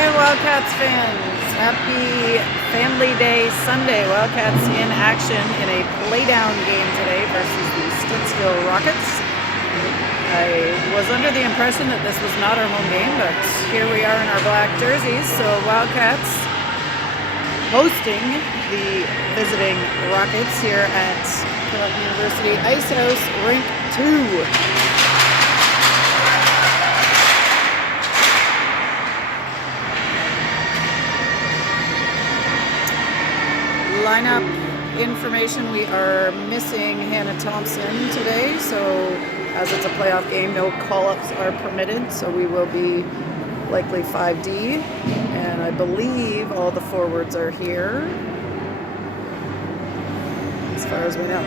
afternoon, Wildcats fans. Happy Family Day Sunday. Wildcats in action in a Playdown game today versus the Stittsville Rockets. I was under the impression that this was not our home game, but here we are in our black jerseys. So Wildcats hosting the visiting Rockets here at University Ice House, Rink 2. Lineup information, we are missing Hannah Thompson today, so as it's a playoff game, no call-ups are permitted, so we will be likely 5D, and I believe all the forwards are here, as far as we know.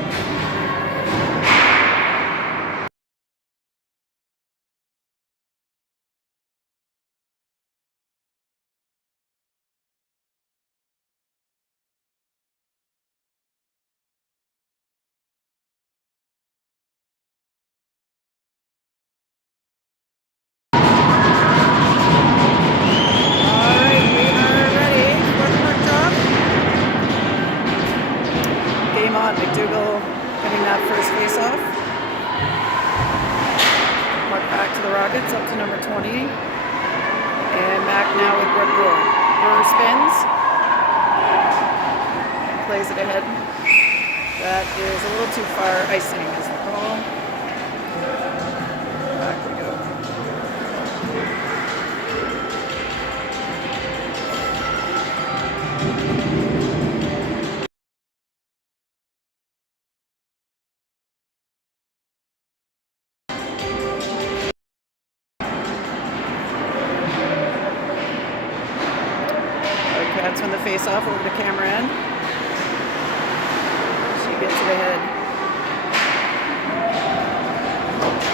McDougall getting that first face-off. Puck back to the Rockets, up to number 20. And Mac now with Brooke Brewer. Brewer spins. Plays it ahead. That is a little too far. Icing is the call. Back we go. That's when the face-off over to Cameron. She gets it ahead.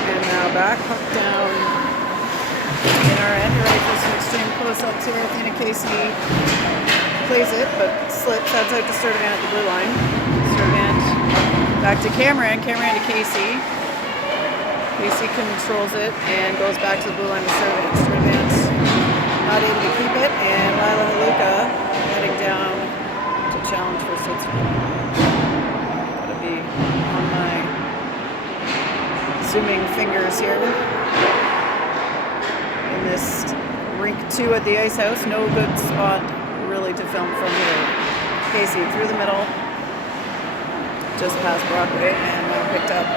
And now back, puck down in our end. Ready for some extreme close-ups here. Athena Casey plays it, but slips. That's out to Sturdivant at the blue line. Sturdivant back to Cameron. Cameron to Casey. Casey controls it and goes back to the blue line to Sturdivant. Sturdivant not able to keep it, and Lila Haluka heading down to challenge for Stittsville. Gotta be on my zooming fingers here. In this rink 2 at the Ice House, no good spot really to film from here. Casey through the middle, just past Broadway, and now picked up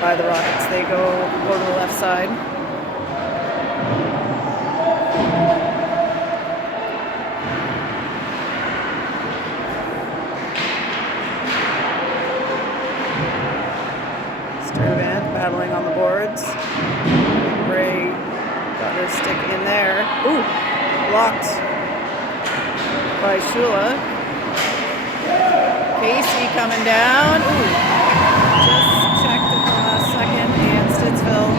by the Rockets. They go over the left side. Sturdivant battling on the boards. Ray got her stick in there. Ooh, blocked by Shula. Casey coming down. Ooh, just checked at the last second, and Stittsville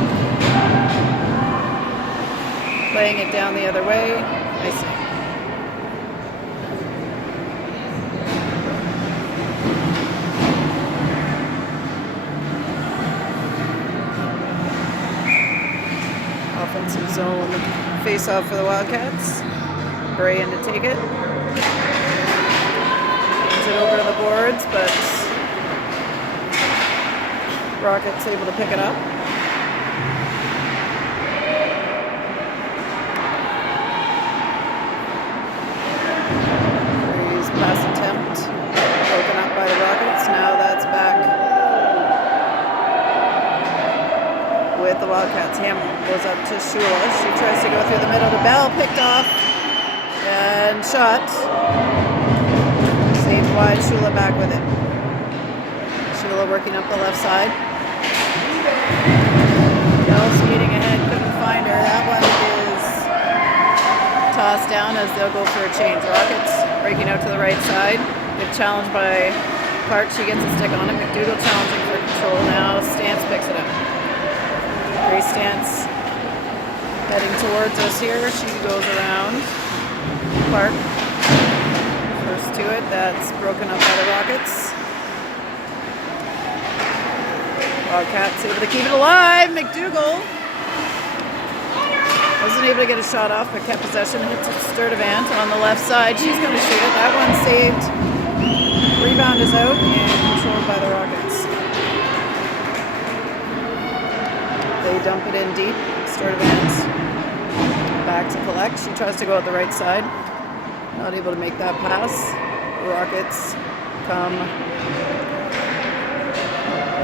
playing it down the other way. Icing. Offensive zone face-off for the Wildcats. Bray in to take it. Brings it over to the boards, but Rockets able to pick it up. Bray's pass attempt broken up by the Rockets. Now that's back with the Wildcats. Hammer goes up to Shula. She tries to go through the middle. The Bell picked off and shot. Saved wide. Shula back with it. Shula working up the left side. Bell speeding ahead. Couldn't find her. That one is tossed down as they'll go for a change. Rockets breaking out to the right side. Good challenge by Clark. She gets a stick on it. McDougall challenging for control now. Stance picks it up. Grace Stance heading towards us here. She goes around. Clark first to it. That's broken up by the Rockets. Wildcats able to keep it alive. McDougall Wasn't able to get a shot off, but kept possession. Hit to Sturdivant on the left side. She's going to shoot it. That one saved. Rebound is out and controlled by the Rockets. They dump it in deep. Sturdivant back to collect. She tries to go out the right side. Not able to make that pass. The Rockets come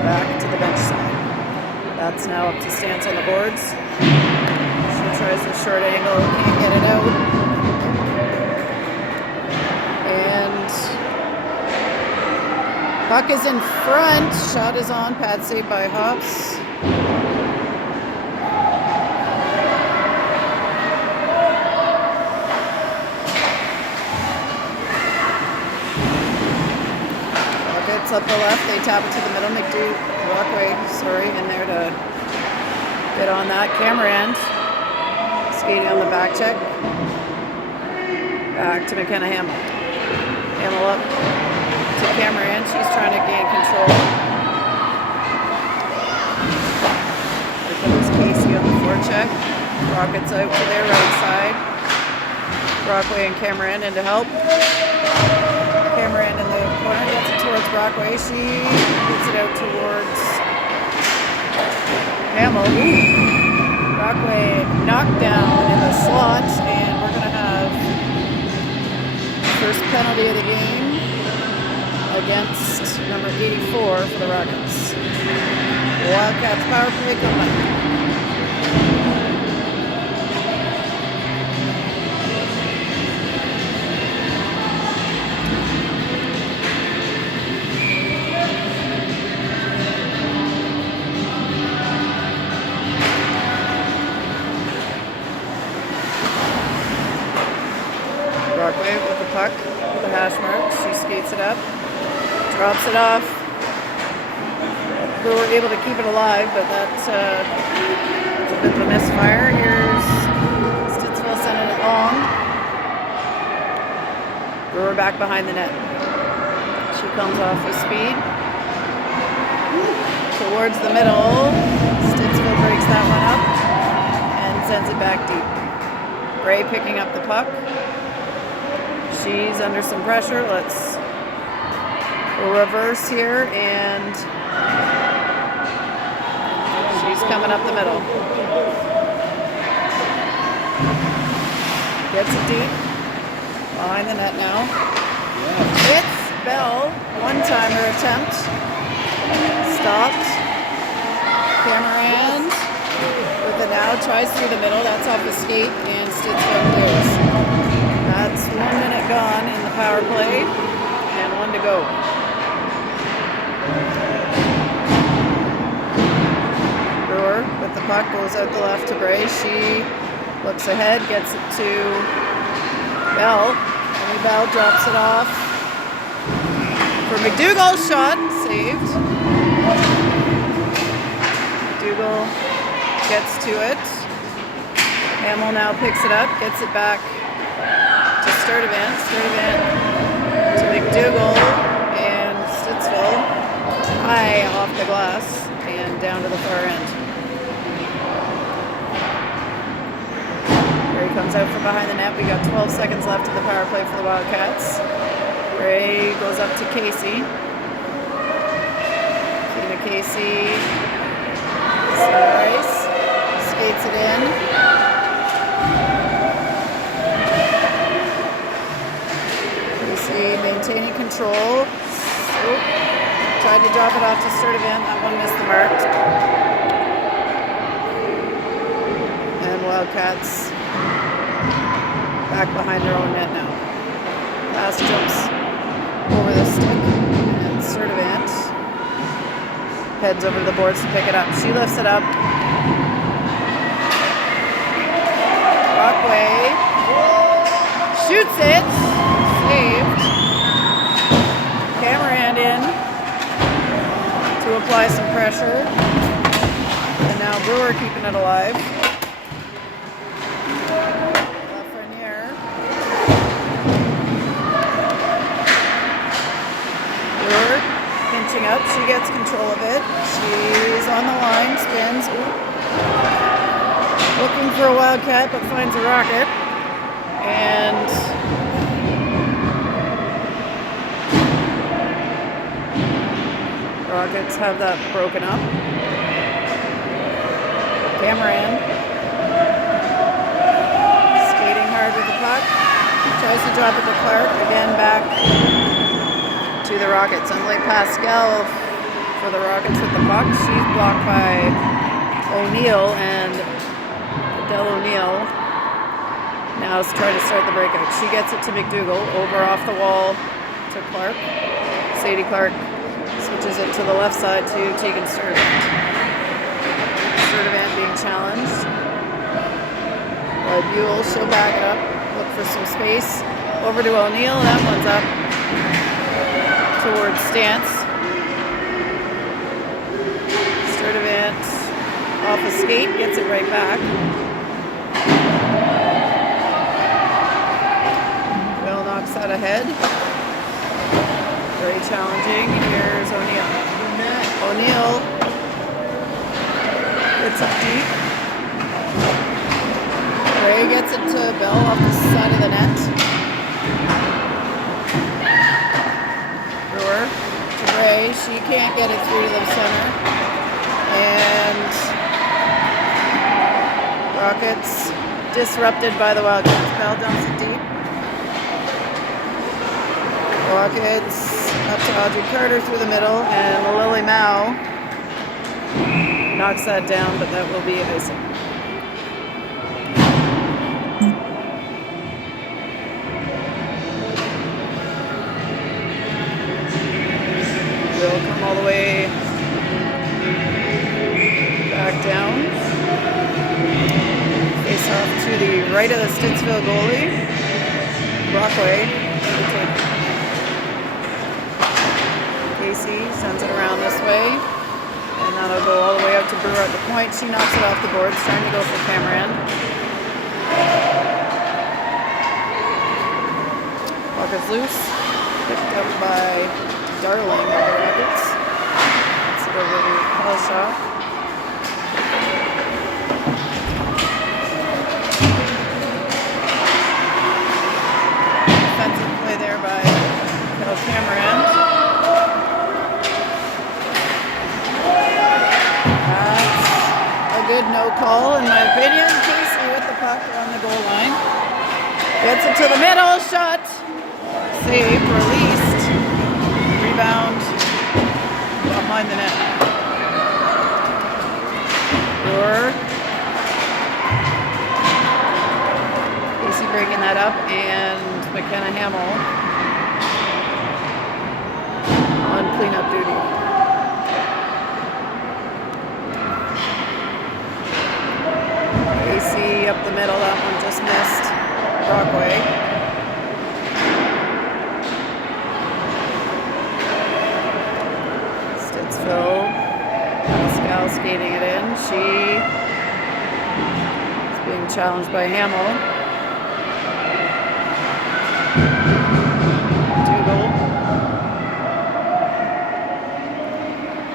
back to the bench side. That's now up to Stance on the boards. She tries the short angle, can't get it out. And puck is in front. Shot is on. Pad saved by Hops. Rockets up the left. They tap it to the middle. Rockway, in there to get on that. Cameron skating on the back check. Back to McKenna Hamill. Hamill up to Cameron. She's trying to gain control. Here comes Casey on the forecheck. Rockets out to their right side. Brockway and Cameron in to help. Cameron in the corner gets it towards Brockway. She gets it out towards Hamill. Brockway knocked down in the slot, and we're going to have first penalty of the game against number 84 for the Rockets. Wildcats power play coming. Brockway with the puck, with the hash marks. She skates it up, drops it off. We were able to keep it alive, but that's a bit of a misfire. Here's Stittsville sending it long. Brewer back behind the net. She comes off with speed. Towards the middle. Stittsville breaks that one up and sends it back deep. Bray picking up the puck. She's under some pressure. We'll reverse here, and she's coming up the middle. Gets it deep. Behind the net now. It's Bell. One-timer attempt. Stopped. Cameron with it now. Tries through the middle. That's off the skate, and Stittsville clears. That's 1 minute gone in the power play, and 1 to go. Brewer with the puck goes out the left to Bray. She looks ahead, gets it to Bell. And Bell drops it off for McDougall. Shot saved. McDougall gets to it. Hamill now picks it up, gets it back to Sturdivant to McDougall, and Stittsville high off the glass and down to the far end. Ray comes out from behind the net. We got 12 seconds left of the power play for the Wildcats. Ray goes up to Casey. Tina Casey skates it in. Maintaining control. Tried to drop it off to Sturdivant. That one missed the mark. And Wildcats back behind their own net now. Pass jumps over the stick. And Sturdivant heads over to the boards to pick it up. She lifts it up. Brockway shoots it. Saved. Cameron in to apply some pressure. And now Brewer keeping it alive. Lafreniere. Brewer pinching up. She gets control of it. She's on the line, spins. Ooh. Looking for a wildcat, but finds a rocket. And Rockets have that broken up. Cameron skating hard with the puck. Tries to drop it to Clark. Again back to the Rockets. Emily Pascal for the Rockets with the puck. She's blocked by O'Neill, and Adele O'Neill now is trying to start the breakout. She gets it to McDougall, over off the wall to Clark. Sadie Clark switches it to the left side to Tegan Sturdivant. Sturdivant being challenged by Buell. She'll back it up, look for some space. Over to O'Neill, that one's up towards Stance. Sturdivant off a skate, gets it right back. Will knocks that ahead. Very challenging. Here's O'Neill. O'Neill gets it deep. Ray gets it to Bell off the side of the net. Brewer to Ray. She can't get it through to the center. And Rockets disrupted by the Wildcats. Bell dumps it deep. Rockets up to Audrey Carter through the middle, and Lily Mao knocks that down, but that will be icing. Will come all the way back down. Face off to the right of the Stittsville goalie. Brockway. Casey sends it around this way, and that'll go all the way out to Brewer at the point. She knocks it off the boards, trying to go for Cameron. Puck is loose, picked up by Darling of the Rockets. It's over to Hellshaw. Defensive play there by Kel Cameron. Good no call, in my opinion. Casey with the puck on the goal line. Gets it to the middle. Shot. Save. Released. Rebound. Behind the net. Brewer. Casey breaking that up, and McKenna Hamill on cleanup duty. AC up the middle, that one just missed. Brockway. Stittsville. Pascal skating it in. She is being challenged by Hamill. Dougal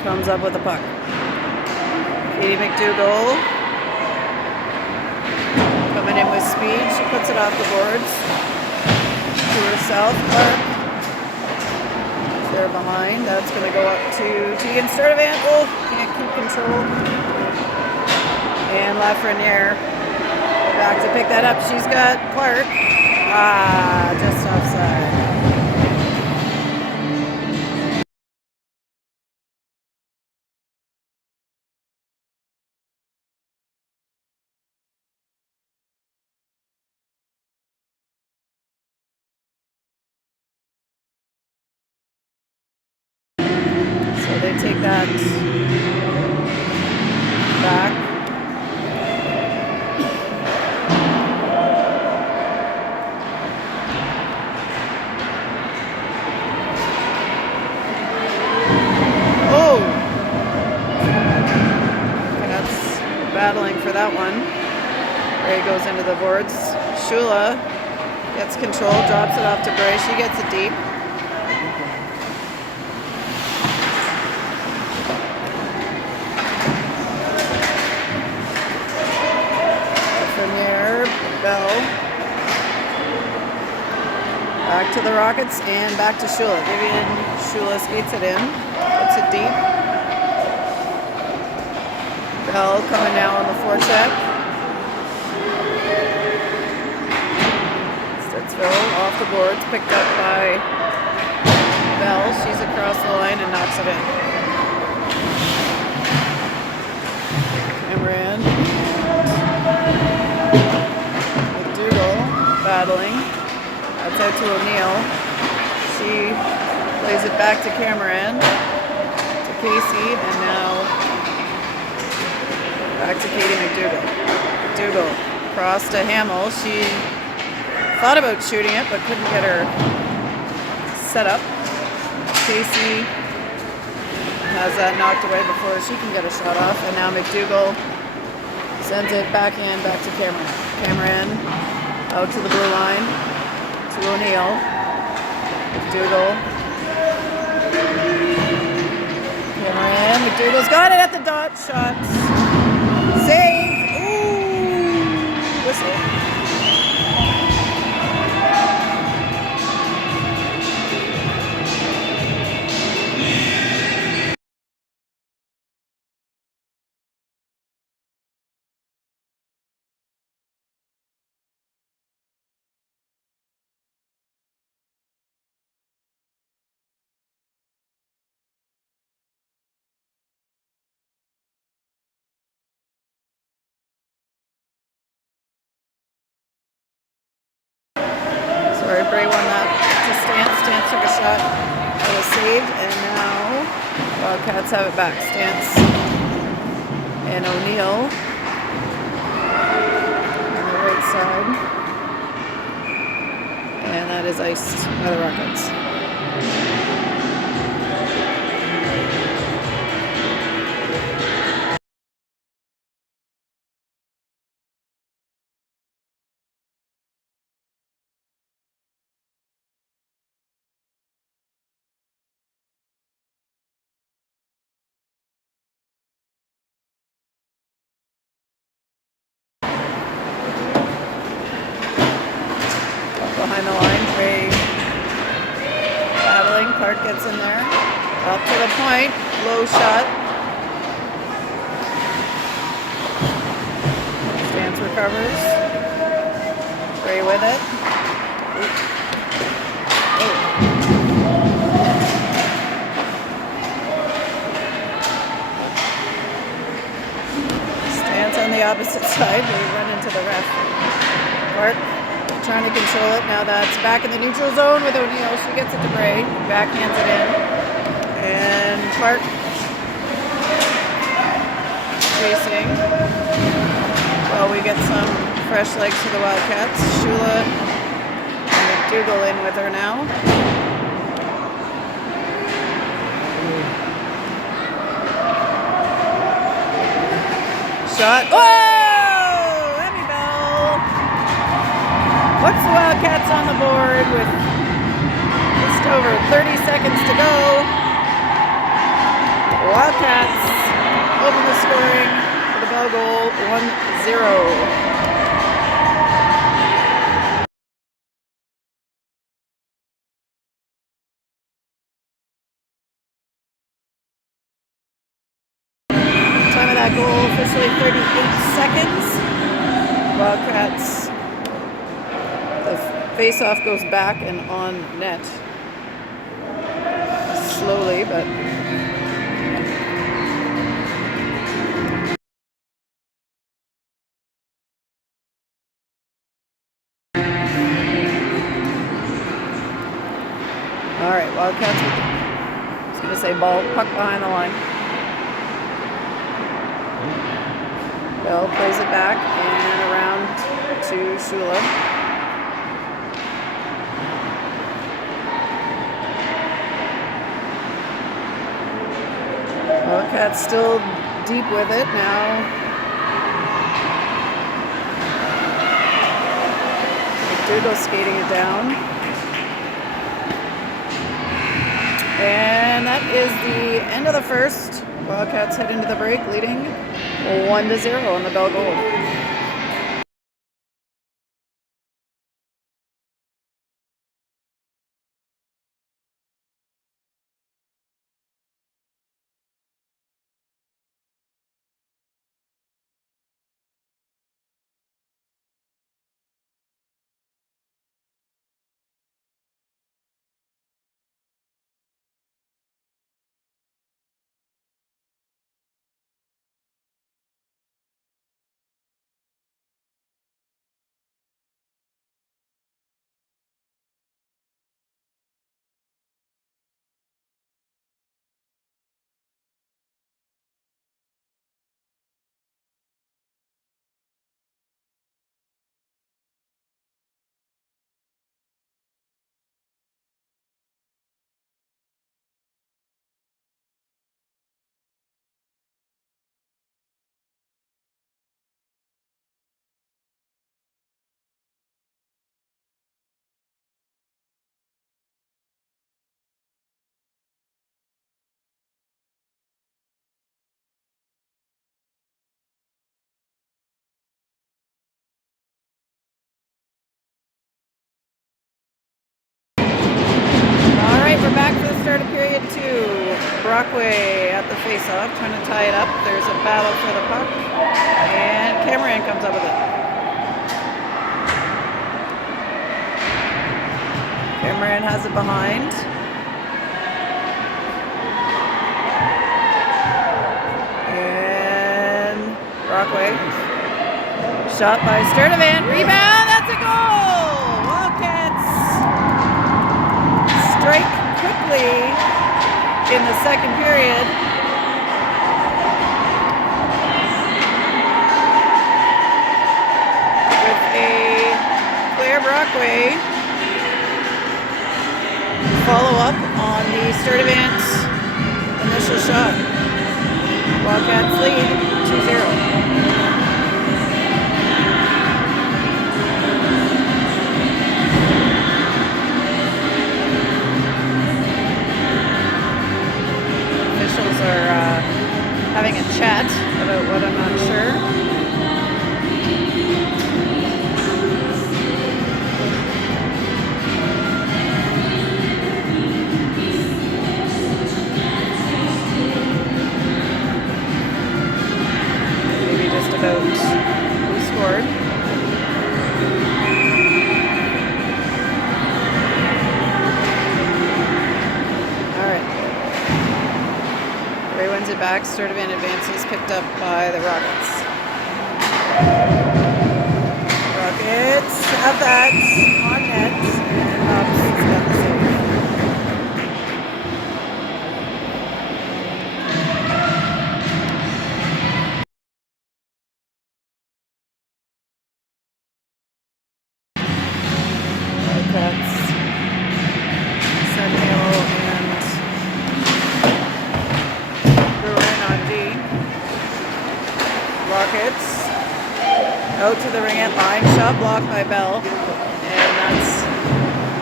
comes up with the puck. Katie McDougall coming in with speed. She puts it off the boards to herself. Clark there behind. That's going to go up to Tegan Sturdivant. Oh, can't keep control. And Lafreniere back to pick that up. She's got Clark. Just offside. They take that back. Oh! That's battling for that one. Ray goes into the boards. Shula gets control, drops it off to Bray. She gets it deep. to the Rockets and back to Shula. Vivian Shula skates it in, puts it deep. Bell coming now on the forecheck. Stittsville off the boards, picked up by Bell. She's across the line and knocks it in. Cameron. McDougall battling. That's out to O'Neill. She plays it back to Cameron. To Casey, and now back to Katie McDougall. McDougall cross to Hamill. She thought about shooting it, but couldn't get her set up. Casey has that knocked away before she can get a shot off, and now McDougall sends it back to Cameron. Cameron out to the blue line to O'Neill. McDougall. Cameron. McDougall's got it at the dot. Shots. Save. Ooh. Whistle. Bray won that to Stance. Stance took a shot. It was saved, and now Wildcats have it back. Stance and O'Neill on the right side. And that is iced by the Rockets. Behind the line, Ray battling. Clark gets in there. Up to the point. Low shot. Stance recovers. Ray with it. Stance on the opposite side. They run into the ref. Clark trying to control it. Now that's back in the neutral zone with O'Neill. She gets it to Bray. Backhands it in. And Clark chasing. Well, we get some fresh legs for the Wildcats. Shula and McDougall in with her now. Shot. Oh! Puts the Wildcats on the board with just over 30 seconds to go. Wildcats open the scoring for the Bell goal, 1-0. Time of that goal officially 38 seconds. Wildcats. The face-off goes back and on net. Slowly, but all right, Wildcats with I was going to say ball, puck behind the line. Bell plays it back and around to Shula. Wildcats still deep with it now. McDougall skating it down. And that is the end of the first. Wildcats head into the break leading 1-0 on the Bell goal. face-off, trying to tie it up. There's a battle for the puck, and Cameron comes up with it. Cameron has it behind. And Brockway. Shot by Sturdivant. Rebound. That's a goal. Wildcats strike quickly in the second period. With a Claire Brockway follow up on the Sturdivant initial shot. Wildcats lead 2-0. Are having a chat about what I'm not sure. Maybe just about who scored. Wins it back. Sturdivant advances, picked up by the Rockets. Rockets have that on net, and Hobbs got the save. Rockets. Sentinel and Rockets out to the ringette line, shot blocked by Bell, and that's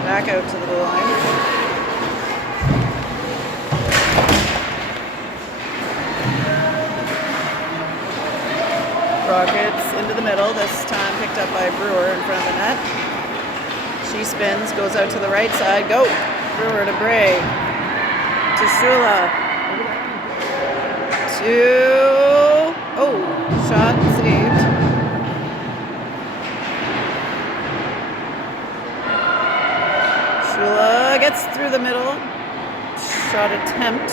back out to the blue line. Rockets into the middle, this time picked up by Brewer in front of the net. She spins, goes out to the right side, go! Brewer to Bray, to Shula, shot saved. Shula gets through the middle. Shot attempt.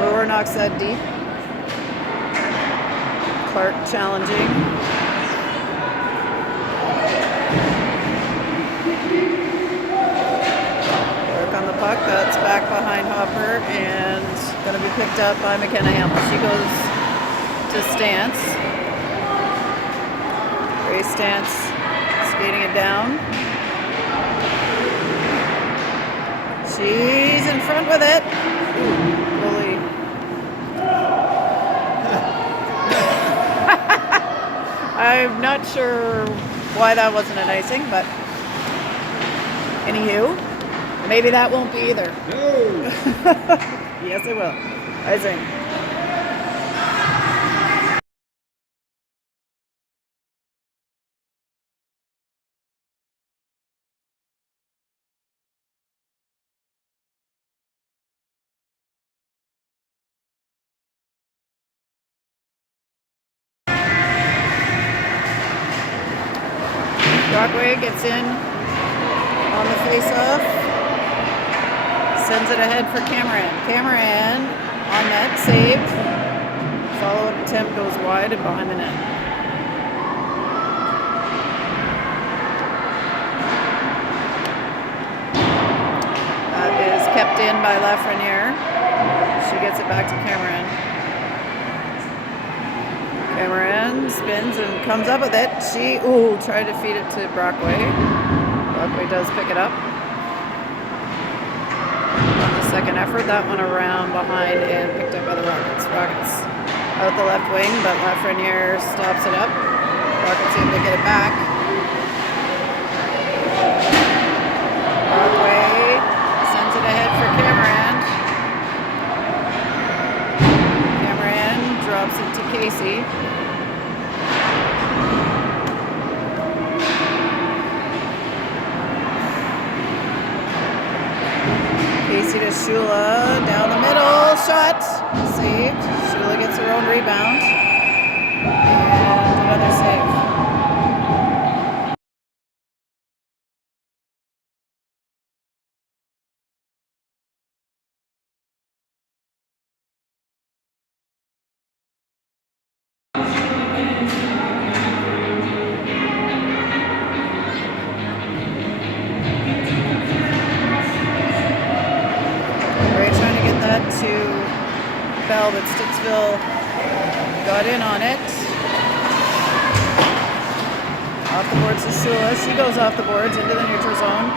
Lower knocks that deep. Clark challenging. Puck that's back behind Hopper and going to be picked up by McKenna Hamill. She goes to Stance. Ray Stance skating it down. She's in front with it. Ooh, goalie. I'm not sure why that wasn't an icing, but anywho. Maybe that won't be either. No. Yes, it will. Icing. Brockway gets in on the face-off. Sends it ahead for Cameron. Cameron on net, saved. Follow-up attempt goes wide and behind the net. That is kept in by Lafreniere. She gets it back to Cameron. Cameron spins and comes up with it. She, tried to feed it to Brockway. Brockway does pick it up. Second effort, that one around behind and picked up by the Rockets. Rockets out the left wing, but Lafreniere stops it up. Rockets able to get it back. Brockway sends it ahead for Cameron. Cameron drops it to Casey. Casey to Shula, down the middle, shot, saved. Shula gets her own rebound, and another save. To Bell, but Stittsville got in on it. Off the boards to Shula. She goes off the boards into the neutral zone.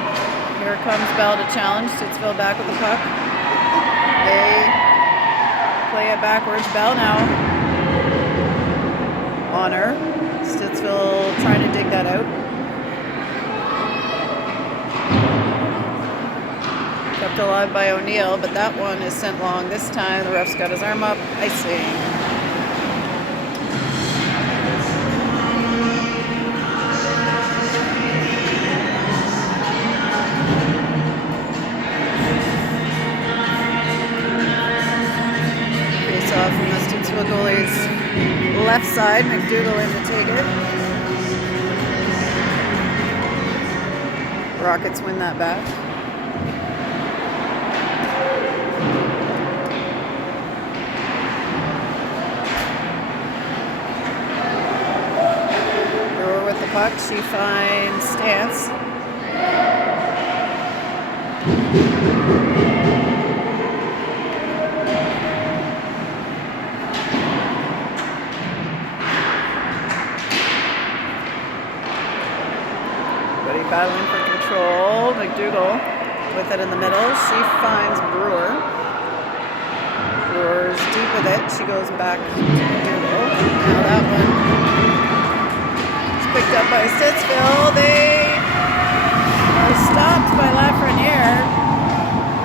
Here comes Bell to challenge. Stittsville back with the puck. They play it backwards. Bell now on her. Stittsville trying to dig that out. Kept alive by O'Neill, but that one is sent long this time. The ref's got his arm up. Icing. Face off from the Stittsville goalie's left side. McDougall in to take it. Rockets win that back. Puck, she finds Stance. Buddy battling for control. McDougall with it in the middle. She finds Brewer. Brewer's deep with it. She goes back to McDougall. Now that one picked up by Stittsville. They are stopped by Lafreniere.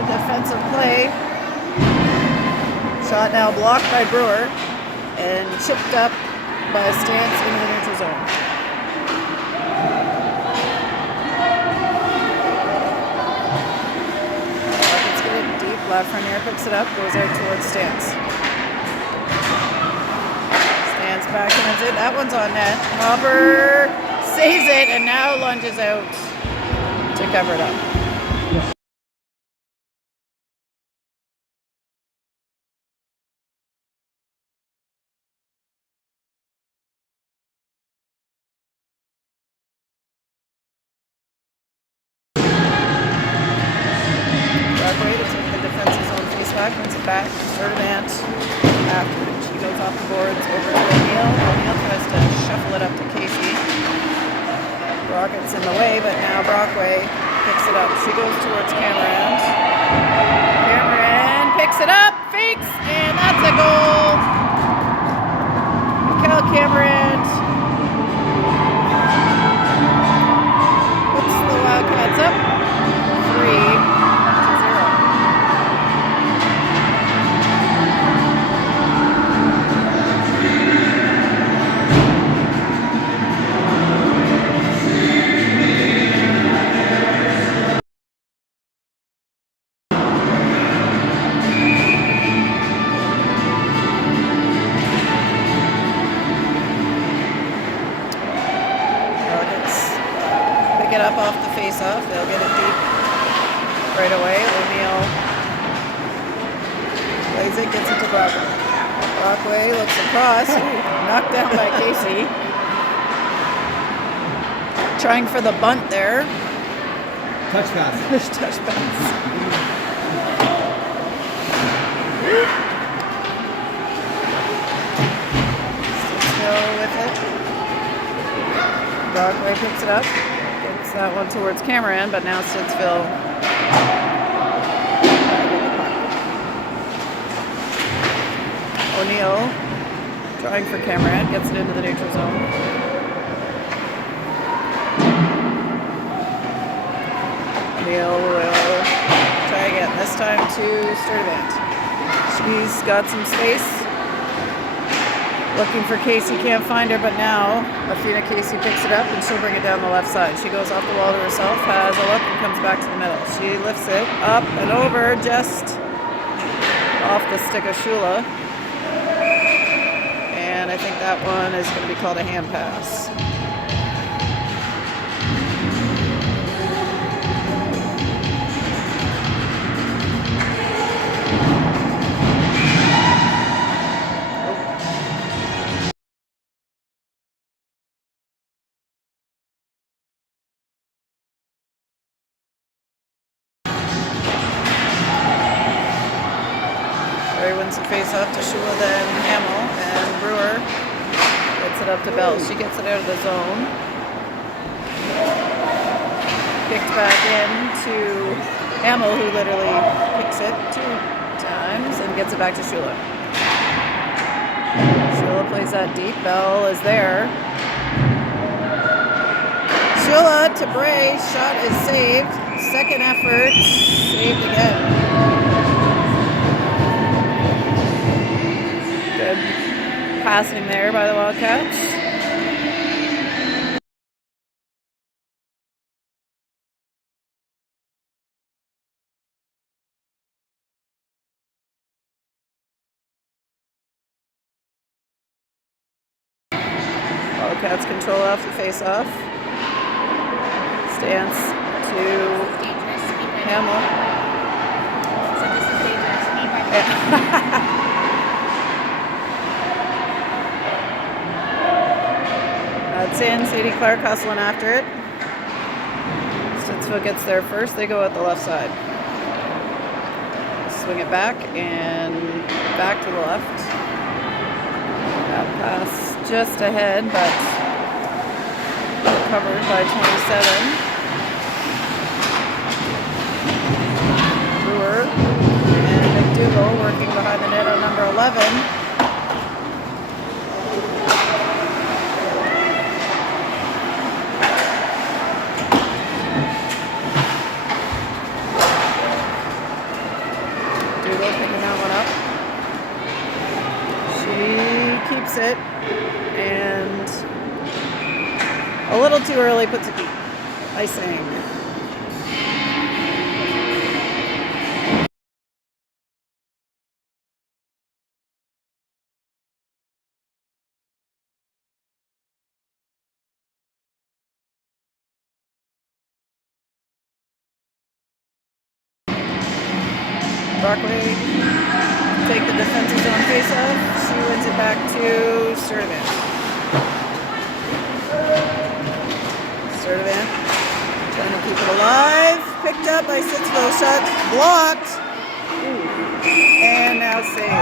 The defensive play. Shot now blocked by Brewer and chipped up by Stance into the neutral zone. Rockets get it deep. Lafreniere picks it up, goes out towards Stance. Backhands it. That one's on net. Hopper saves it and now lunges out to cover it up. Brockway to take the defense's own face back, wins it back. Sturdivant after she goes off the boards over to O'Neill. O'Neill tries to shuffle it up to Casey. Rockets in the way, but now Brockway picks it up. She goes towards Cameron. Cameron picks it up, fakes, and that's a goal. Cal Cameron puts the Wildcats up 3-0. It up off the face-off. They'll get it deep right away. O'Neill plays it, gets it to Brockway. Brockway looks across. Knocked down by Casey. Trying for the bunt there. Touch pass. Touch pass. Still with it. Brockway picks it up. That one towards Cameron, but now Stittsville. O'Neill trying for Cameron, gets it into the neutral zone. O'Neill will try again, this time to Sturdivant. She's got some space. Looking for Casey, can't find her, but now Athena Casey picks it up and she'll bring it down the left side. She goes off the wall to herself, has a look, and comes back to the middle. She lifts it up and over, just off the stick of Shula. And I think that one is going to be called a hand pass. Wins the face off to Shula, then Hamill, and Brewer gets it up to Bell. She gets it out of the zone. Kicked back in to Hamill, who literally picks it 2 times and gets it back to Shula. Shula plays that deep. Bell is there. Shula to Bray. Shot is saved. Second effort. Saved again. Good passing there by the Wildcats. Wildcats control off the face-off. Stance to Hamill. That's in. Sadie Clark hustling after it. Stittsville gets there first. They go at the left side. Swing it back and back to the left. That pass just ahead, but covered by 27. Brewer and McDougall working behind the net on number 11. Keeps it, and a little too early puts it deep. Icing. Barkley take the defensive zone face-off. She wins it back to Sturdivant. Sturdivant trying to keep it alive. Picked up by Stittsville. Shot blocked. Ooh. And now saved.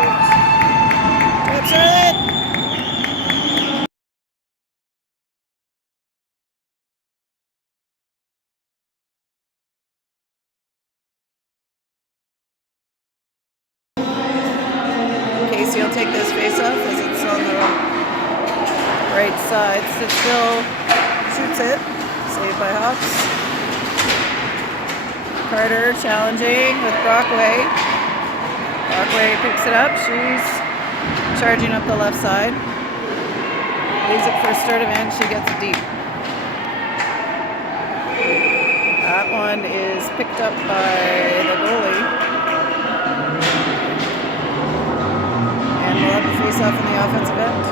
Up Charlotte. Casey will take this face off as it's on the right side. Stittsville shoots it. Saved by Hawks. Carter challenging with Brockway. Brockway picks it up. She's charging up the left side. Leaves it for Sturdivant. She gets it deep. That one is picked up by the goalie. We'll have the face-off in the offensive end.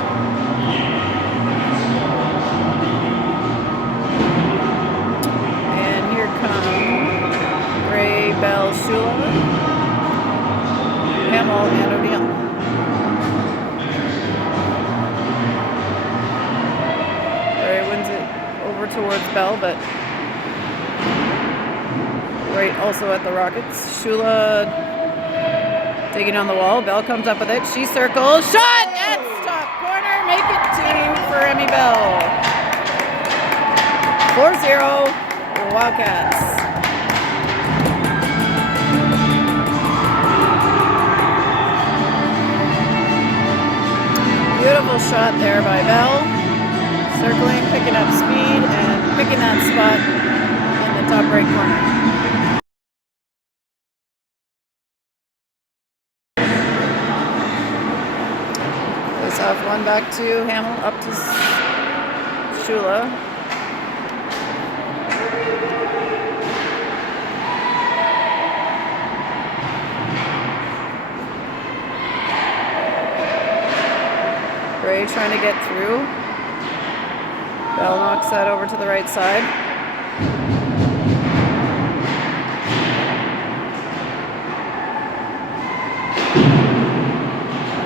And here come Gray, Bell, Shula, Hamill, and O'Neill. Gray wins it over towards Bell, but right also at the Rockets. Shula digging on the wall. Bell comes up with it. She circles. Shot! That's top corner. Make it 2 for Emmy Bell. 4-0 Wildcats. Beautiful shot there by Bell. Circling, picking up speed, and picking that spot in the top right corner. Off 1 One back to Hamill, up to Shula. Ray trying to get through. Bell knocks that over to the right side.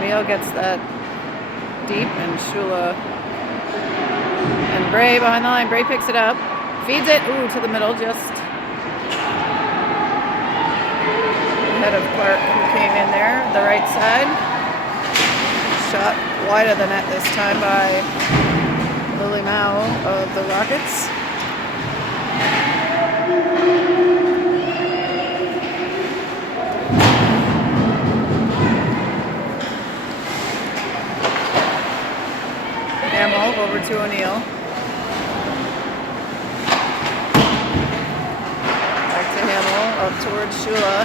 Emil gets that deep, and Shula and Bray behind the line. Bray picks it up, feeds it, to the middle, just ahead of Clark, who came in there, the right side. Shot wide of the net this time by Lily Mao of the Rockets. Hamill over to O'Neill. Back to Hamill, up towards Shula.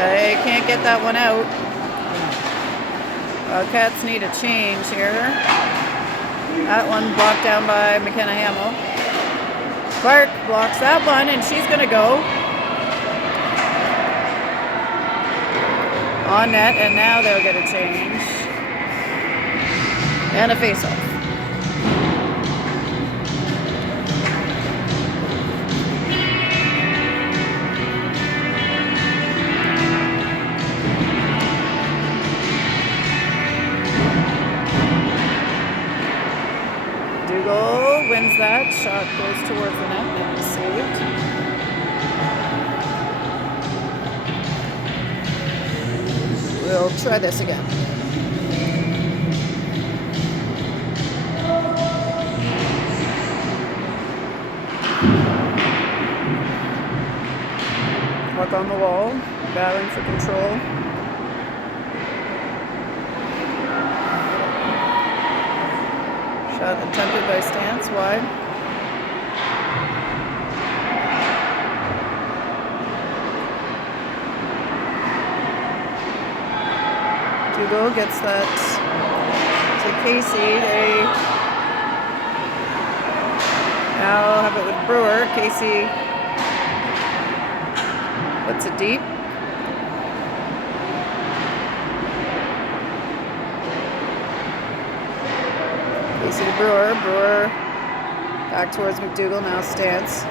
They can't get that one out. Cats need a change here. That one blocked down by McKenna Hamill. Clark blocks that one, and she's going to go on net, and now they'll get a change. And a face-off. Dougal wins that. Shot goes towards the net and is saved. We'll try this again. Puck on the wall, battling for control. Shot attempted by Stance, wide. Dougal gets that to Casey. They now have it with Brewer. Casey puts it deep. Casey to Brewer. Brewer back towards McDougal. Now Stance.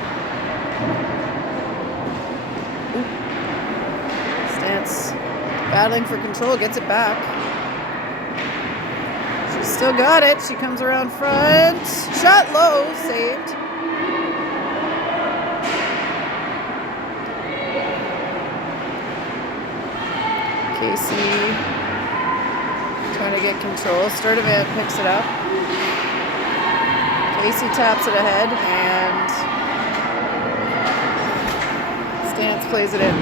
Stance battling for control. Gets it back. She's still got it. She comes around front. Shot low. Saved. Casey trying to get control. Sturdivant picks it up. Casey taps it ahead, and Stance plays it in.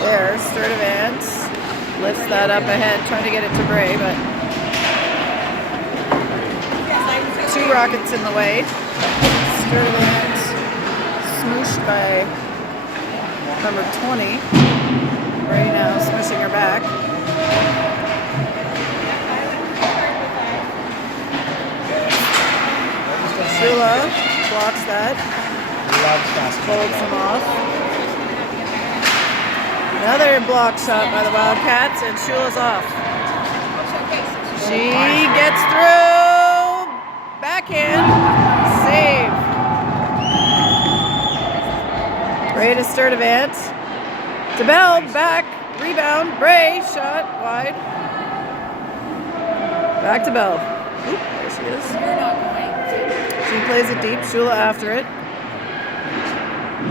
There, Sturdivant lifts that up ahead, trying to get it to Bray, but two Rockets in the way. Sturdivant smooshed by number 20. Right now, smooshing her back. Shula blocks that. Folds him off. Another block shot by the Wildcats, and Shula's off. She gets through. Backhand. Save. Bray to Sturdivant. To Bell, back, rebound, Bray, shot, wide. Back to Bell. Oop, there she is. She plays it deep, Shula after it.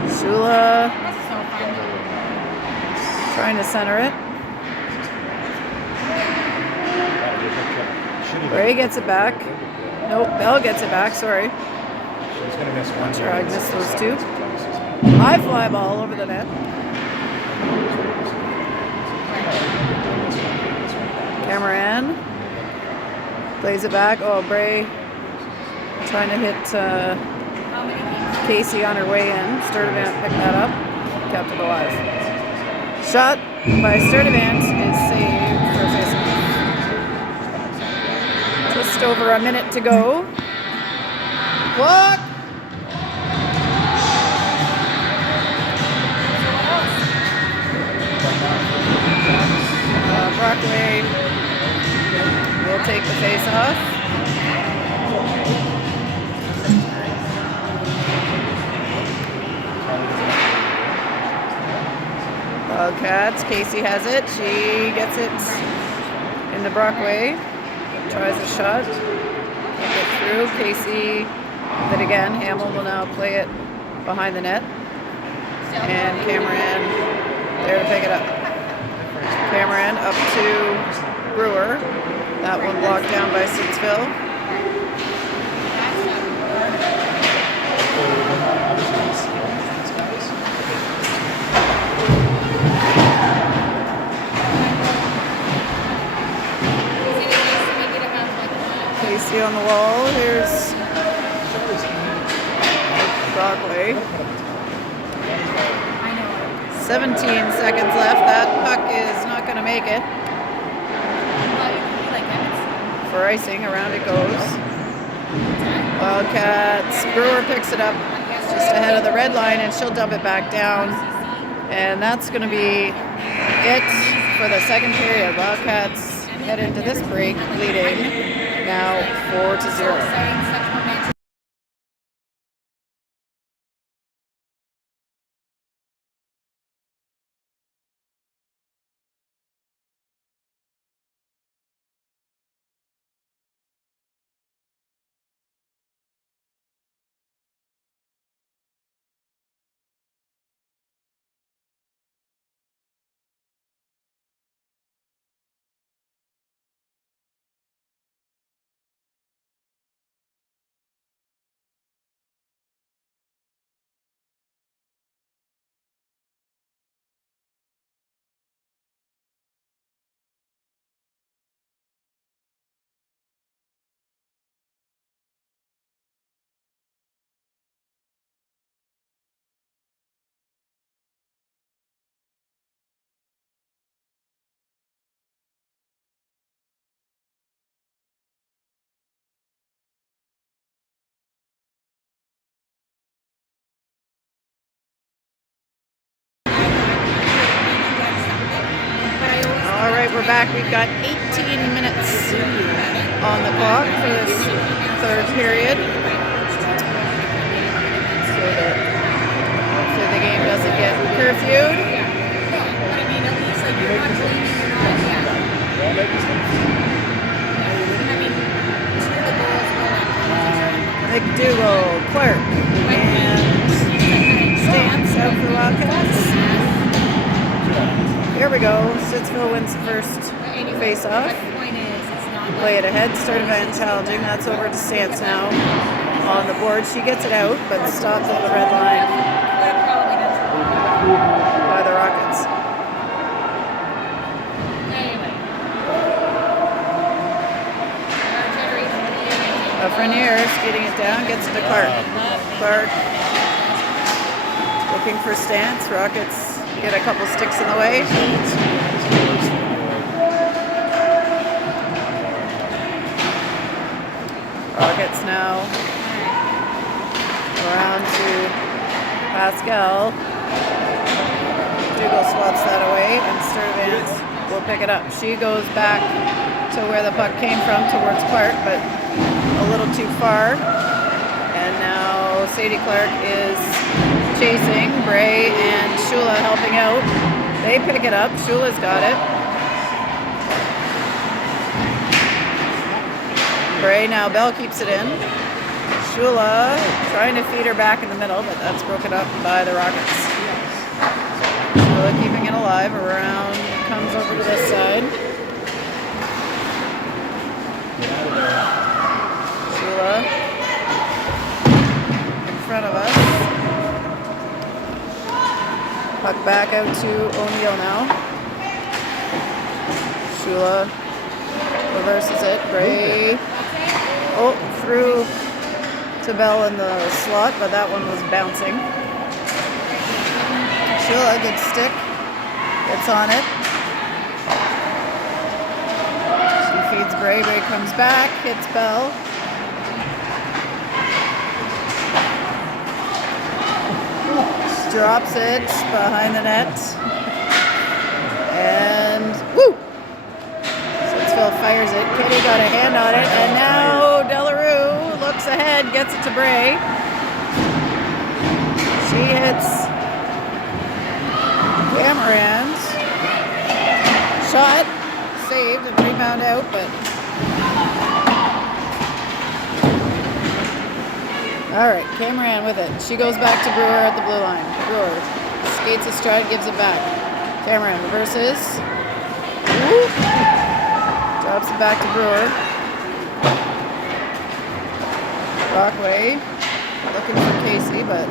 Shula trying to center it. Bray gets it back. Nope, Bell gets it back, sorry. Not sure I missed those two. High fly ball over the net. Cameron plays it back. Oh, Bray trying to hit Casey on her way in. Sturdivant picked that up. kept it alive. Shot by Sturdivant is saved for a face-off. Just over a minute to go. Block! Brockway will take the face-off. Wildcats, Casey has it. She gets it into Brockway. Tries a shot. Can't get through. Casey with it again. Hamill will now play it behind the net. And Cameron there to pick it up. Cameron up to Brewer. That one blocked down by Stittsville. Casey on the wall. Here's Brockway. 17 seconds left. That puck is not going to make it. For icing, around it goes. Wildcats. Brewer picks it up just ahead of the red line, and she'll dump it back down. And that's going to be it for the second period. Wildcats head into this break leading now 4-0. All right, we're back. We've got 18 minutes on the clock for this third period. So that hopefully the game doesn't get curfewed. McDougall, Clark, and Stance out for the Wildcats. Here we go. Stittsville wins the first face-off. Play it ahead. Sturdivant challenging. That's over to Stance now on the board. She gets it out, but stops at the red line by the Rockets. Frenier skating it down, gets it to Clark. Clark looking for Stance. Rockets get a couple sticks in the way. Rockets now around to Pascal. Dougal swaps that away, and Sturdivant will pick it up. She goes back to where the puck came from, towards Clark, but a little too far. And now Sadie Clark is chasing. Bray and Shula helping out. They pick it up. Shula's got it. Bray, now Bell keeps it in. Shula trying to feed her back in the middle, but that's broken up by the Rockets. Shula keeping it alive. Around, comes over to this side. Shula in front of us. Puck back out to O'Neill now. Shula reverses it. Bray. Oh, through to Bell in the slot, but that one was bouncing. Sheila, good stick. Gets on it. She feeds Bray. Bray comes back. Hits Belle. Drops it behind the net. And woo! Stittsville fires it. Kitty got a hand on it. And now Delarue looks ahead, gets it to Bray. She hits Cameron's shot. Saved and rebound out, but alright, Cameron with it. She goes back to Brewer at the blue line. Brewer skates a stride, gives it back. Cameron reverses. Woo. Drops it back to Brewer. Brockway looking for Casey, but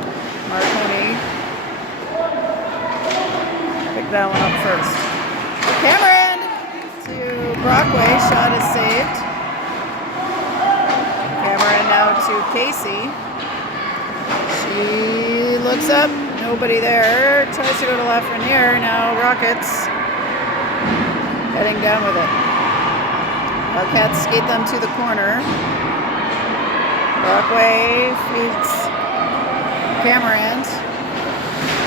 Marconi picked that one up first. Cameron to Brockway. Shot is saved. Cameron now to Casey. She looks up, nobody there, tries to go to Lafreniere, now Rockets heading down with it. Wildcats skate them to the corner. Brockway feeds Cameron.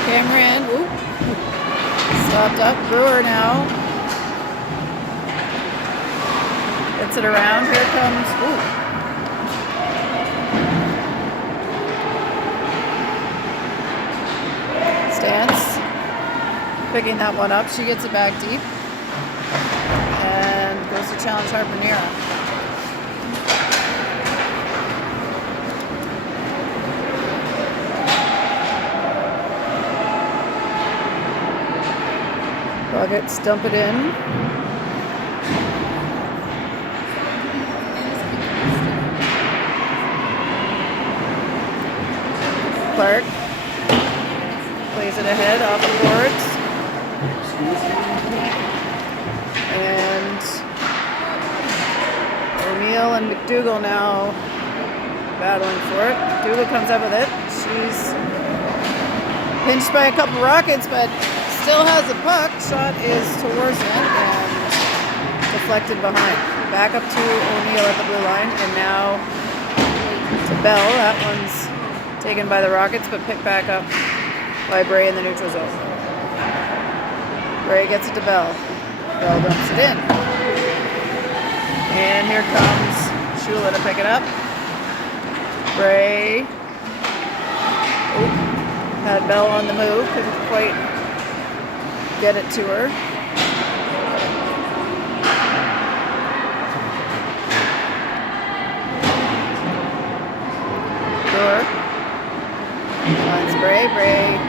Cameron, ooh, stopped up. Brewer now gets it around. Here comes, ooh. Picking that one up. She gets it back deep and goes to challenge Harponiera. Rockets dump it in. Clark plays it ahead off the boards. And O'Neill and McDougall now battling for it. McDougall comes up with it. She's pinched by a couple Rockets, but still has the puck. Shot is towards it and deflected behind. Back up to O'Neill at the blue line, and now to Bell. That one's taken by the Rockets, but picked back up by Bray in the neutral zone. Bray gets it to Bell. Bell dumps it in. And here comes Shula to pick it up. Bray. Oop. Had Bell on the move. Couldn't quite get it to her. Brewer. Finds Bray. Bray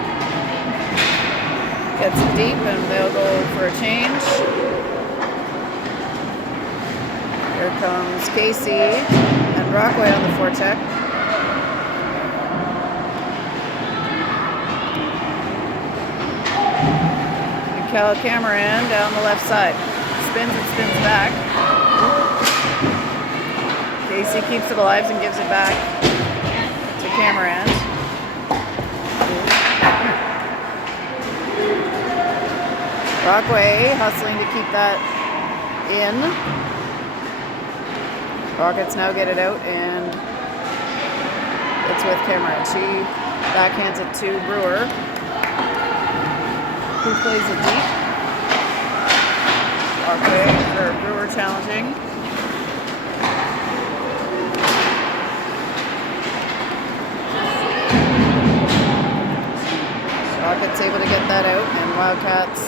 gets it deep, and they'll go for a change. Here comes Casey and Brockway on the forecheck. And Cal Cameron down the left side. Spins and spins back. Casey keeps it alive and gives it back to Cameron. Brockway hustling to keep that in. Rockets now get it out, and it's with Cameron. She backhands it to Brewer, who plays it deep. Brockway, or Brewer challenging. Rockets able to get that out, and Wildcats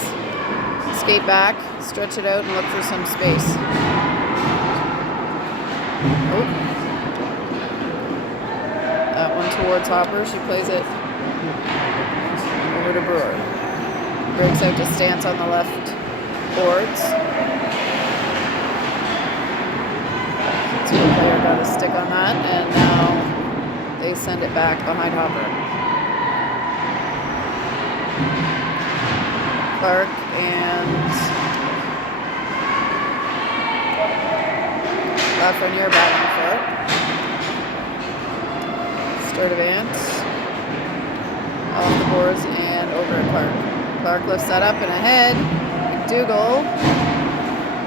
skate back, stretch it out, and look for some space. Oh. That one towards Hopper. She plays it over to Brewer. Breaks out to Stance on the left boards. So the player got a stick on that, and now they send it back behind Hopper. Clark and Lafreniere battling for it. Sturdivant off the boards, and over at Clark. Clark lifts that up and ahead. McDougal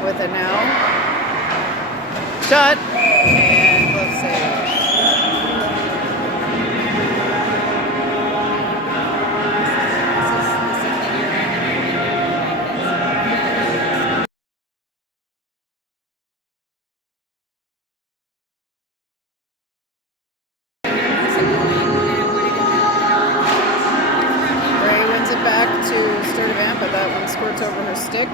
with it now. Shot and glove save. Back to Sturdivant, but that one squirts over her stick.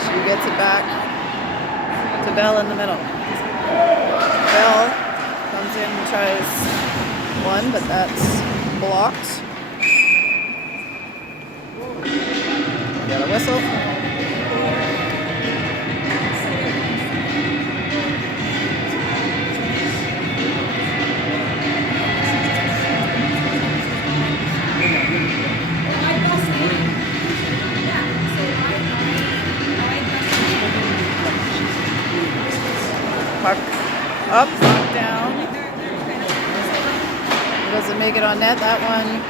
She gets it back to Bell in the middle. Bell comes in and tries one, but that's blocked. Got a whistle. Puck up, puck down. Doesn't make it on net. That one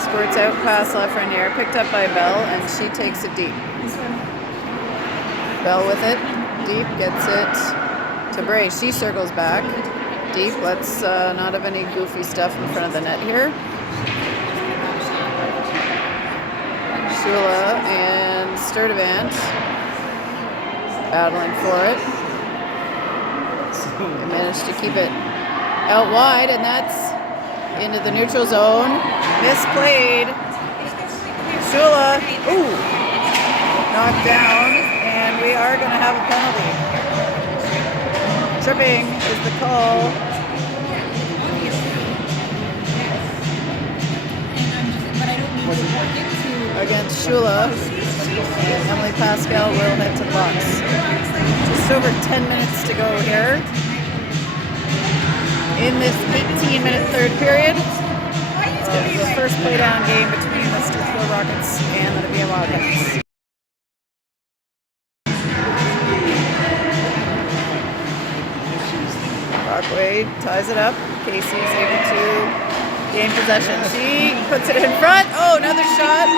squirts out past Lafreniere, picked up by Bell, and she takes it deep. Bell with it, deep, gets it to Bray. She circles back, deep. Let's not have any goofy stuff in front of the net here. Shula and Sturdivant battling for it. They managed to keep it out wide, and that's into the neutral zone. Misplayed. Shula, ooh, knocked down, and we are going to have a penalty. Tripping is the call. Against Shula, and Emily Pascal will head to the box. Just over 10 minutes to go here in this 18-minute third period. The first playdown game between the Stittsville Rockets and the Nepean Wildcats. Brockway ties it up. Casey's able to gain possession. She puts it in front. Oh, another shot.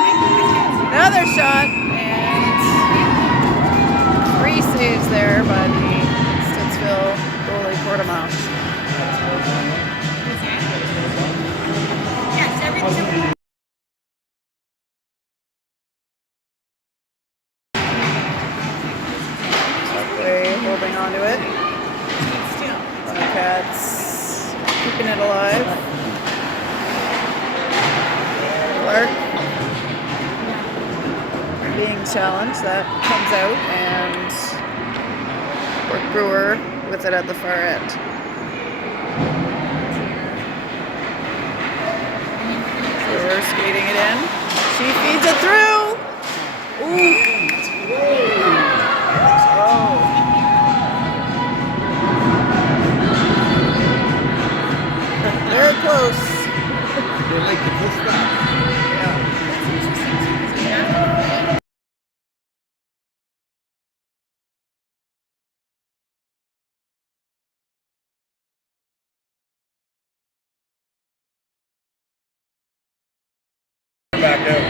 Another shot. And 3 saves there by the Stittsville goalie Portamount. Brockway holding on to it. Wildcats keeping it alive. Clark being challenged. That comes out, and Brewer with it at the far end. Brewer skating it in. She feeds it through. Ooh. Oh. Very close. They like to push back. Back out.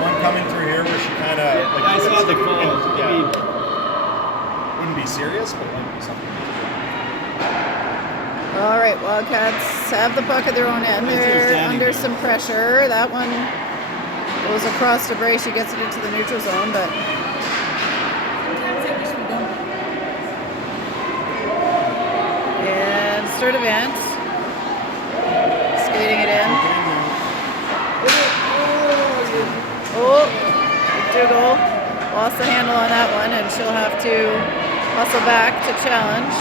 One coming through here where she kind of like I saw the call. Yeah. Wouldn't be serious, but might be something. All right, Wildcats have the puck at their own end. They're under some pressure. That one goes across to Bray. She gets it into the neutral zone, but and Sturdivant skating it in. Oh, McDougal lost the handle on that one, and she'll have to hustle back to challenge.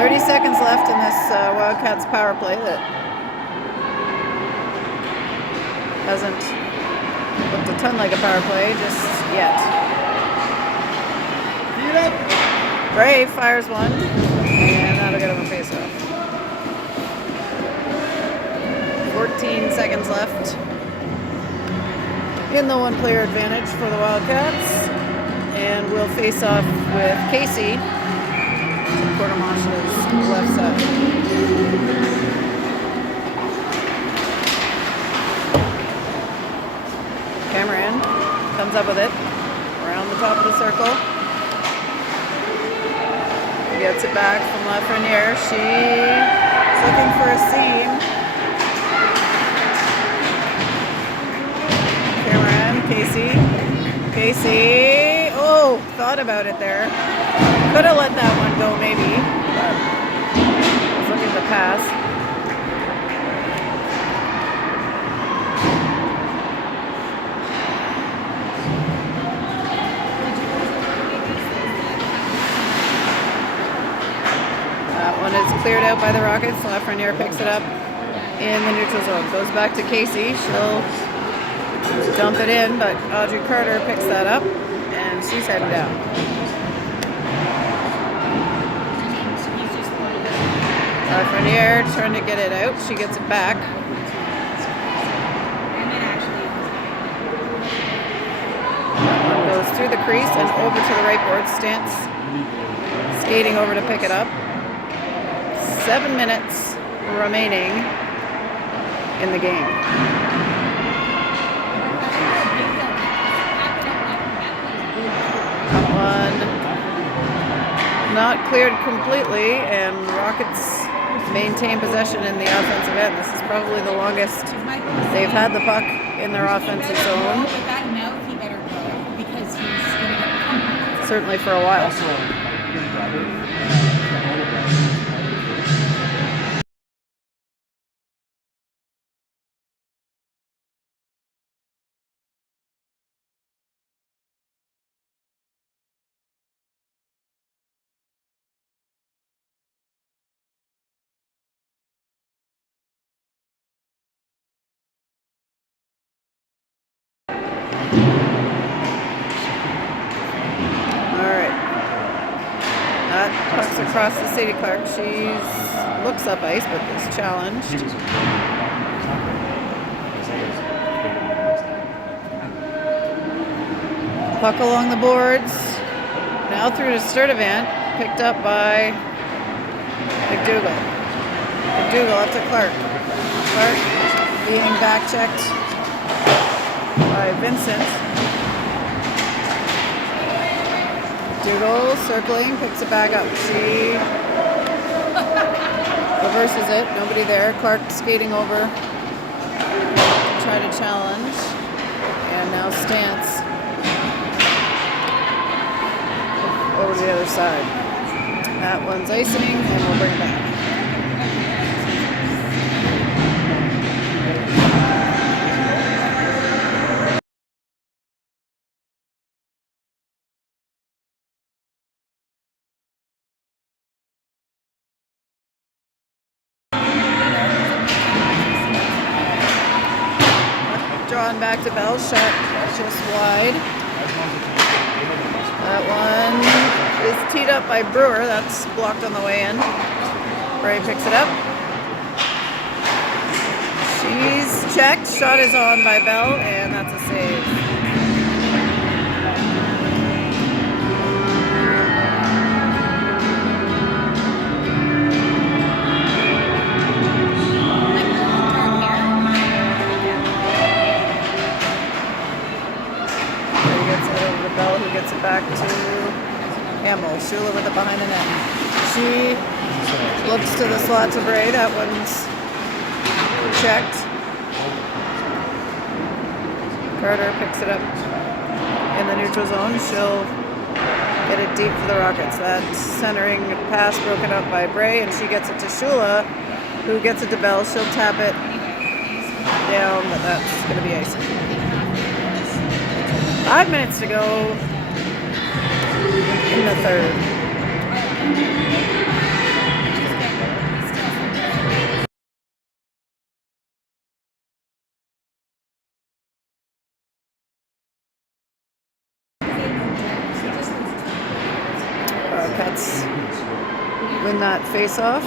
30 seconds left in this Wildcats power play that hasn't looked a ton like a power play just yet. Bray fires one, and that'll get him a face-off. 14 seconds left. in the one-player advantage for the Wildcats, and will face off with Casey, Quartermarsh's left side. Cameron comes up with it around the top of the circle. Gets it back from Lafreniere. She's looking for a seam. Casey. Oh, thought about it there. Could have let that one go maybe, but was looking to pass. That one is cleared out by the Rockets. Lafreniere picks it up in the neutral zone. Goes back to Casey. She'll dump it in, but Audrey Carter picks that up, and she's heading down. Lafreniere trying to get it out. She gets it back. Goes through the crease and over to the right board. Stance skating over to pick it up. 7 minutes remaining in the game. Not cleared completely, and Rockets maintain possession in the offensive end. This is probably the longest they've had the puck in their offensive zone. Certainly for a while. Pucks across the Sadie Clark. She looks up ice, but is challenged. Puck along the boards. Now through to Sturdivant. Picked up by McDougall. McDougall up to Clark. Clark being back checked by Vincent. McDougall circling, picks it back up. She reverses it. Nobody there. Clark skating over. Try to challenge. And now Stance over to the other side. That one's icing, and we'll bring it back. Drawn back to Bell, shot just wide. That one is teed up by Brewer. That's blocked on the way in. Bray picks it up. She's checked. Shot is on by Bell, and that's a save. Who gets it back to Hamill. Shula with it behind the net. She looks to the slot to Bray. That one's checked. Carter picks it up in the neutral zone. She'll get it deep for the Rockets. That centering pass broken up by Bray, and she gets it to Shula, who gets it to Bell. She'll tap it down, but that's going to be icing. 5 minutes to go in the third. Cats win that face-off.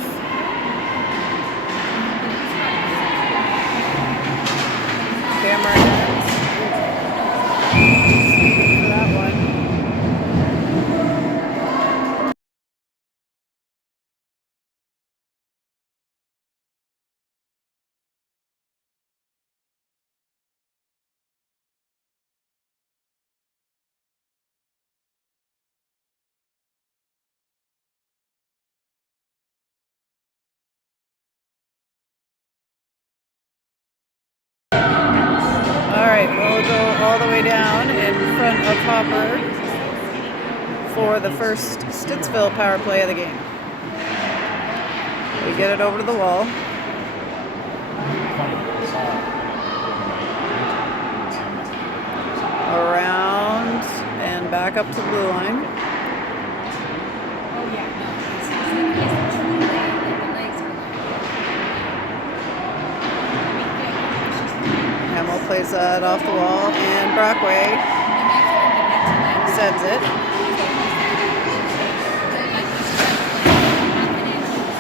Cameron way down in front of Hopper for the first Stittsville power play of the game. We get it over to the wall. Around and back up to the blue line. Hamill plays that off the wall, and Brockway sends it.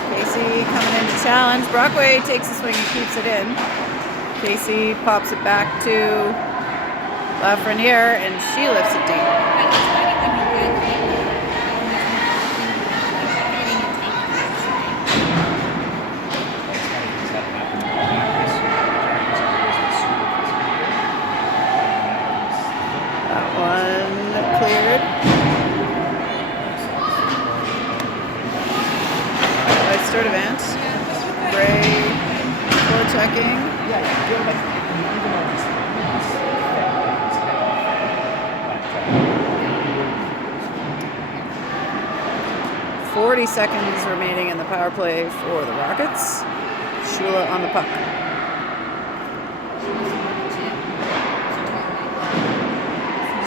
Casey coming in to challenge. Brockway takes a swing and keeps it in. Casey pops it back to Lafreniere, and she lifts it deep. That one cleared. By Sturdivant. Bray full checking. 40 seconds remaining in the power play for the Rockets. Shula on the puck.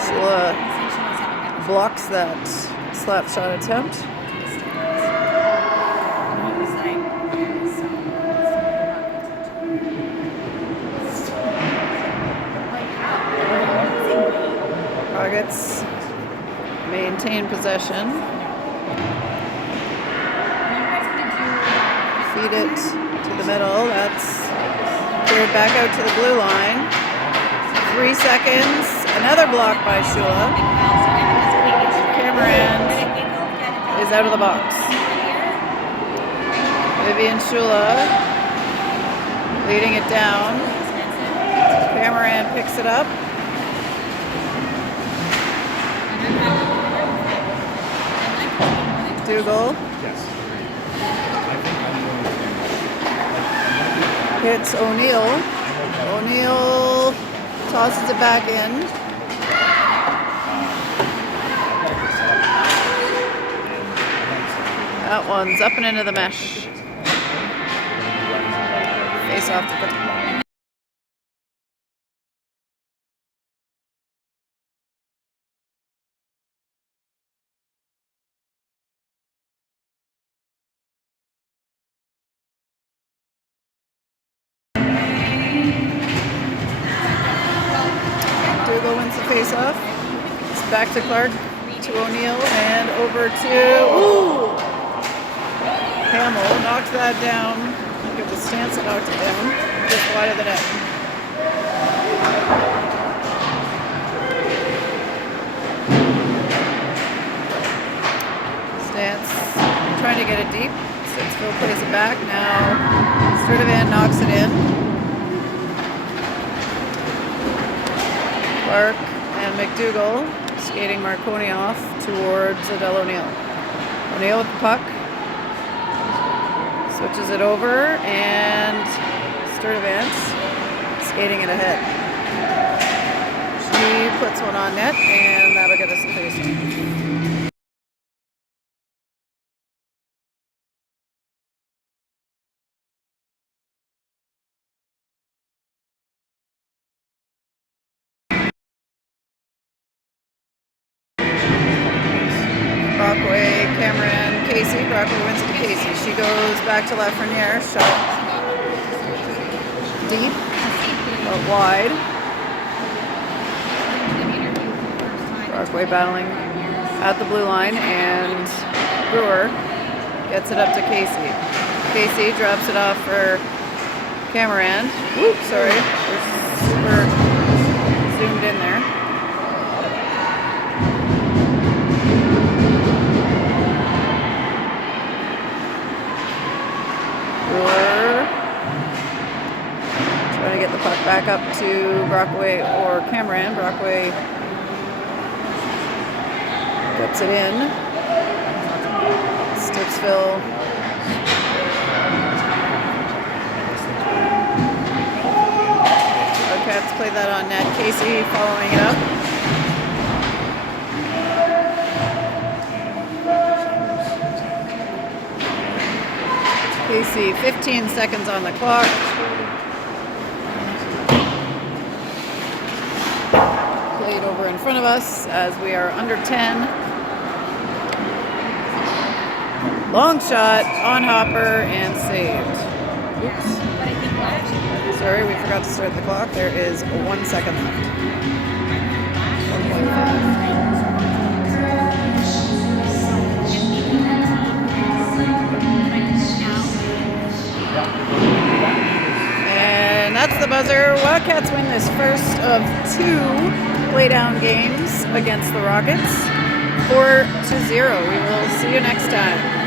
Shula blocks that slap shot attempt. Rockets maintain possession. Feed it to the middle. That's cleared back out to the blue line. 3 seconds. Another block by Shula. Cameron is out of the box. Vivian Shula leading it down. Cameron picks it up. Dougal. Hits O'Neill. O'Neill tosses it back in. That one's up and into the mesh. Face off to the wins the face-off. It's back to Clark, to O'Neill, and over to Hamill. Knocks that down. I think it was Stance that knocked it down. Just wide of the net. Stance trying to get it deep. Stittsville plays it back. Now Sturdivant knocks it in. Clark and McDougall skating Marconi off towards Adele O'Neill. O'Neill with the puck. Switches it over, and Sturdivant skating it ahead. She puts one on net, and that'll get us a face-off. Brockway, Cameron, Casey. Brockway wins it to Casey. She goes back to Lafreniere. Shot deep, but wide. Brockway battling at the blue line, and Brewer gets it up to Casey. Casey drops it off for Cameron. Whoop, sorry. We're super zoomed in there. Trying to get the puck back up to Brockway or Cameron. Brockway gets it in. Stittsville Cats play the that on net. Casey following it up. Casey, 15 seconds on the clock. Played over in front of us as we are under 10. Long shot on hopper and saved. Oops. Sorry, we forgot to start the clock. There is 1 second left. 1.5. And that's the buzzer. Wildcats win this first of 2 Playdown games against the Rockets. 4-0. We will see you next time.